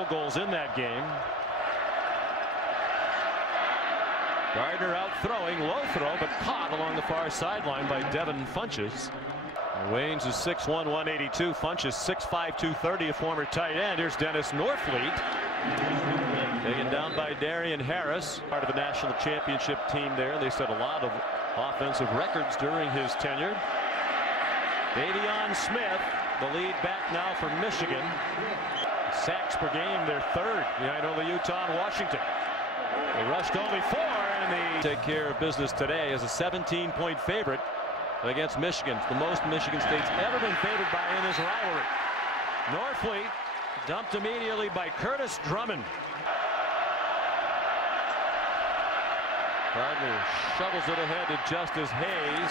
field goals in that game. Gardner out throwing, low throw, but caught along the far sideline by Devin Funches. Waynes is 6'1", 182. Funches 6'5", 230, a former tight end. Here's Dennis Norfleet. Taken down by Darian Harris, part of a national championship team there. They set a lot of offensive records during his tenure. Davion Smith, the lead back now for Michigan. Sacks per game, their third behind only Utah and Washington. They rushed only 4, and they take care of business today as a 17-point favorite against Michigan. It's the most Michigan State's ever been favored by in this rivalry. Norfleet dumped immediately by Curtis Drummond. Gardner shovels it ahead to Justice Hayes,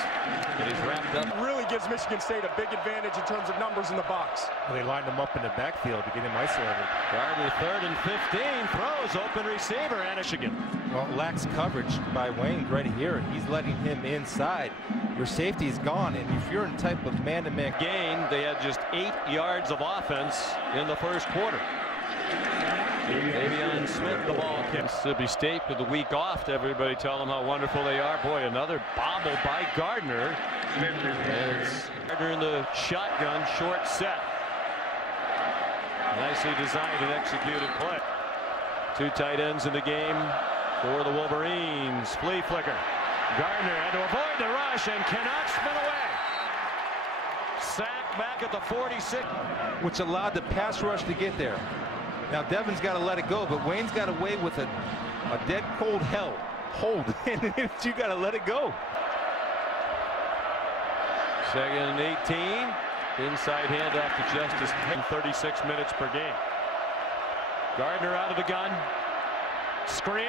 and he's wrapped up. Really gives Michigan State a big advantage in terms of numbers in the box. Well, they lined him up in the backfield to get him isolated. Gardner 3rd and 15, throws open receiver, and Michigan. Well, lacks coverage by Wayne right here. He's letting him inside. Your safety is gone, and if you're in type of man-to-man game, they had just 8 yards of offense in the first quarter. Davion Smith, the ball kick. Mississippi State with the week off to everybody tell them how wonderful they are. Boy, another bobble by Gardner. It's Gardner in the shotgun, short set. Nicely designed and executed play. 2 tight ends in the game for the Wolverines. Flea flicker. Gardner had to avoid the rush and cannot spin away. Sack back at the 46. which allowed the pass rush to get there. Now Devin's got to let it go, but Wayne's got away with a dead cold hold, and you got to let it go. 2nd and 18. Inside handoff to Justice. 36 minutes per game. Gardner out of the gun. Screen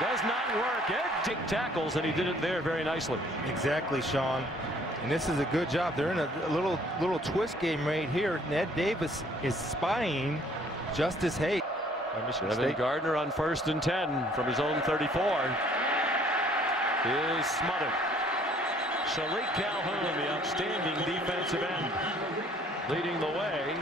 does not work. Ed Dick tackles, and he did it there very nicely. Exactly, Sean. And this is a good job. They're in a little twist game right here. Ed Davis is spying Justice Hayes. Devin Gardner on 1st and 10 from his own 34 is smothered. Shilique Calhoun, the outstanding defensive end, leading the way.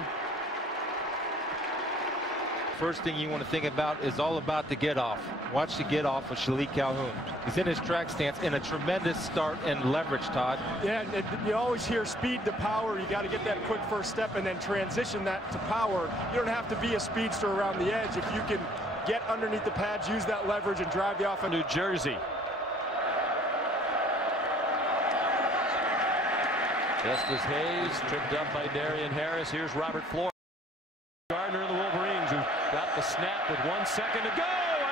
First thing you want to think about is all about the get off. Watch the get off of Shilique Calhoun. He's in his track stance in a tremendous start and leverage, Todd. Yeah, you always hear speed to power. You got to get that quick first step and then transition that to power. You don't have to be a speedster around the edge. If you can get underneath the pads, use that leverage and drive the offense. New Jersey. Justice Hayes tripped up by Darian Harris. Here's Robert Flores. Gardner and the Wolverines, who got the snap with 1 second to go.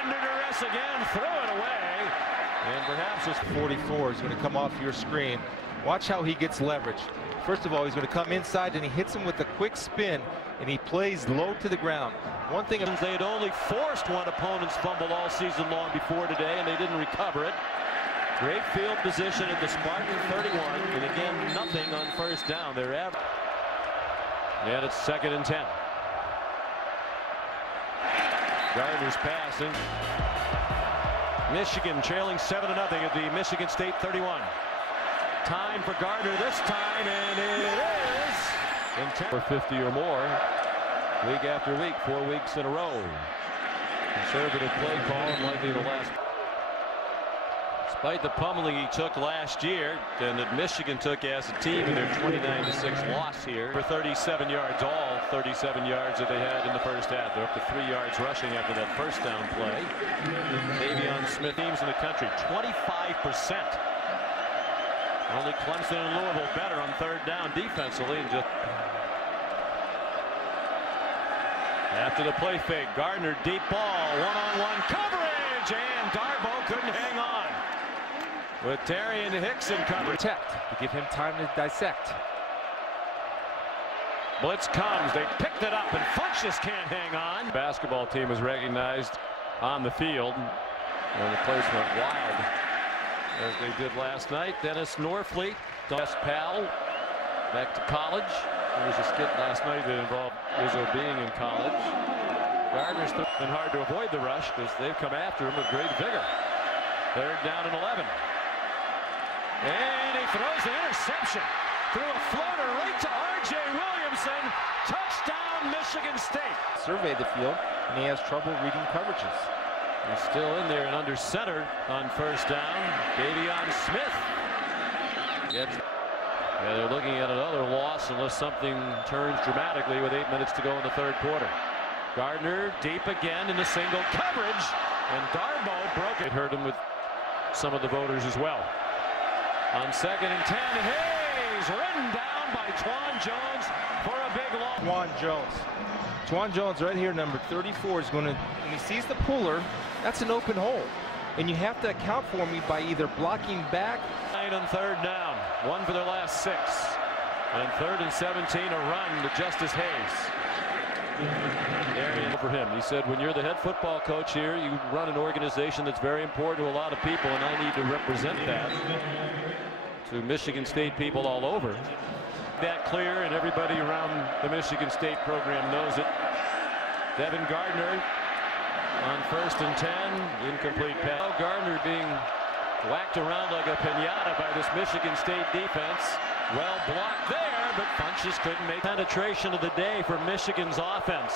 Under duress again, throw it away. And perhaps it's 44 is going to come off your screen. Watch how he gets leverage. First of all, he's going to come inside and he hits him with a quick spin and he plays low to the ground. One thing, they had only forced one opponent's fumble all season long before today, and they didn't recover it. Great field position at the Spartan 31, and again, nothing on 1st down. They're average. And it's 2nd and 10. Gardner's passing. Michigan trailing 7-0 at the Michigan State 31. Time for Gardner this time, and it is in 10 for 50 or more. Week after week, 4 weeks in a row. Conservative play call, and likely the last. Despite the pummeling he took last year, and that Michigan took as a team in their 29-6 loss here, for 37 yards, all 37 yards that they had in the first half. They're up to 3 yards rushing after that first down play. Davion Smith, teams in the country, 25%. Only Clemson and Louisville better on 3rd down defensively. And just after the play fake, Gardner deep ball, one-on-one coverage, and Darboh couldn't hang on. With Darian Hickson covered. To give him time to dissect. Blitz comes, they picked it up, and Funches can't hang on. The basketball team was recognized on the field, and the place went wild, as they did last night. Dennis Norfleet, best pal, back to college. There was a skit last night that involved Izzo being in college. Gardner's been hard to avoid the rush because they've come after him with great vigor. 3rd down and 11. And he throws an interception through a floater right to R.J. Williamson. Touchdown Michigan State. Survey the field, and he has trouble reading coverages. He's still in there and under center on first down. Davion Smith gets. Yeah, they're looking at another loss unless something turns dramatically with 8 minutes to go in the third quarter. Gardner deep again in the single coverage, and Darboh broke it. Hurt him with some of the voters as well. On 2nd and 10, Hayes run down by Twan Jones for a big loss. Twan Jones right here, number 34, is going to, when he sees the puller, that's an open hole. And you have to account for me by either blocking back. 9 on 3rd down, 1 for their last 6. And 3rd and 17, a run to Justice Hayes. There for him. He said, when you're the head football coach here, you run an organization that's very important to a lot of people, and I need to represent that to Michigan State people all over. That clear, and everybody around the Michigan State program knows it. Devin Gardner on 1st and 10, incomplete pass. Gardner being whacked around like a piñata by this Michigan State defense. Well blocked there, but Funchess couldn't make penetration of the day for Michigan's offense.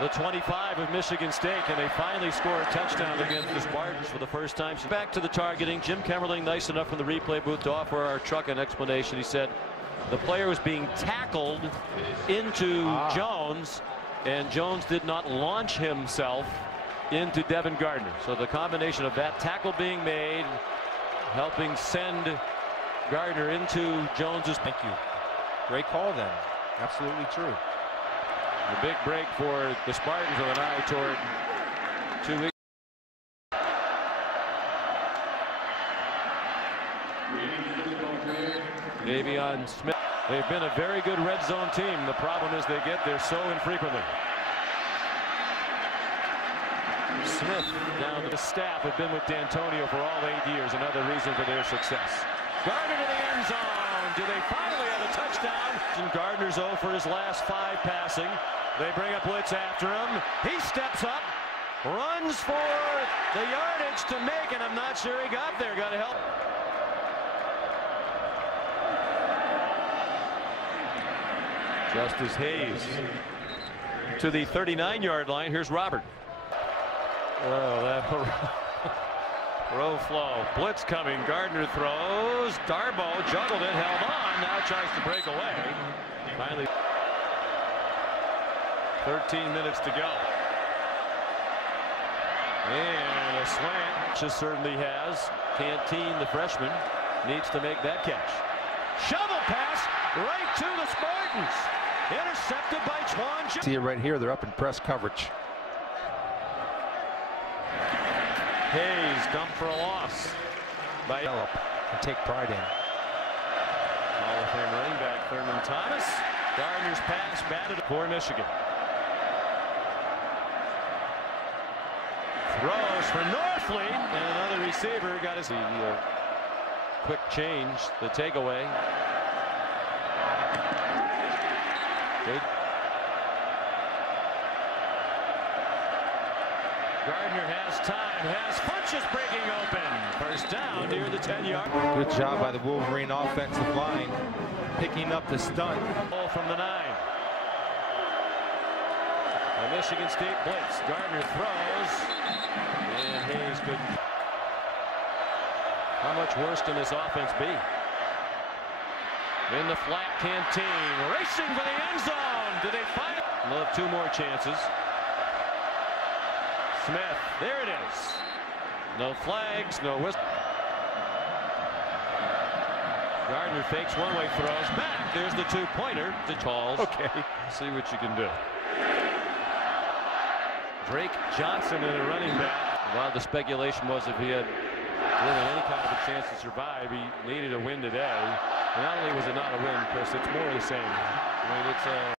The 25 of Michigan State, and they finally score a touchdown against the Spartans for the first time. Back to the targeting. Jim Kemmerling, nice enough from the replay booth to offer our truck an explanation. He said the player was being tackled into Jones, and Jones did not launch himself into Devin Gardner. So the combination of that tackle being made, helping send Gardner into Jones's. Thank you. Great call then. Absolutely true. The big break for the Spartans with an eye toward 2 weeks. Davion Smith. They've been a very good red zone team. The problem is they get there so infrequently. Smith down to the staff have been with D'Antonio for all 8 years. Another reason for their success. Gardner to the end zone. Do they finally have a touchdown? And Gardner's 0 for his last 5 passing. They bring a blitz after him. He steps up, runs for the yardage to make, and I'm not sure he got there. Got to help. Justice Hayes to the 39-yard line. Here's Robert. Oh, that row flow. Blitz coming. Gardner throws. Darboh juggled it, held on. Now tries to break away. Finally. 13 minutes to go. And a slant. Just certainly has. Canteen, the freshman, needs to make that catch. Shovel pass right to the Spartans. Intercepted by Twan Jones. See it right here. They're up in press coverage. Hayes dumped for a loss. By Develop and take pride in. Hall of Fame running back Thurman Thomas. Gardner's pass batted for Michigan. Throws for Norfleet, and another receiver got his quick change, the takeaway. Good. Gardner has time, has Funchess breaking open. First down near the 10-yard. Good job by the Wolverine offensive line, picking up the stunt. From the 9. A Michigan State blitz. Gardner throws, and Hayes couldn't. How much worse can this offense be? In the flat, Canteen racing for the end zone. Do they find it? They'll have 2 more chances. Smith, there it is. No flags, no whistle. Gardner fakes one-way, throws back. There's the 2-pointer to calls. Okay. See what you can do. Drake Johnson in a running back. While the speculation was if he had really any kind of a chance to survive, he needed a win today. And not only was it not a win, Chris, it's more of the same. I mean, it's a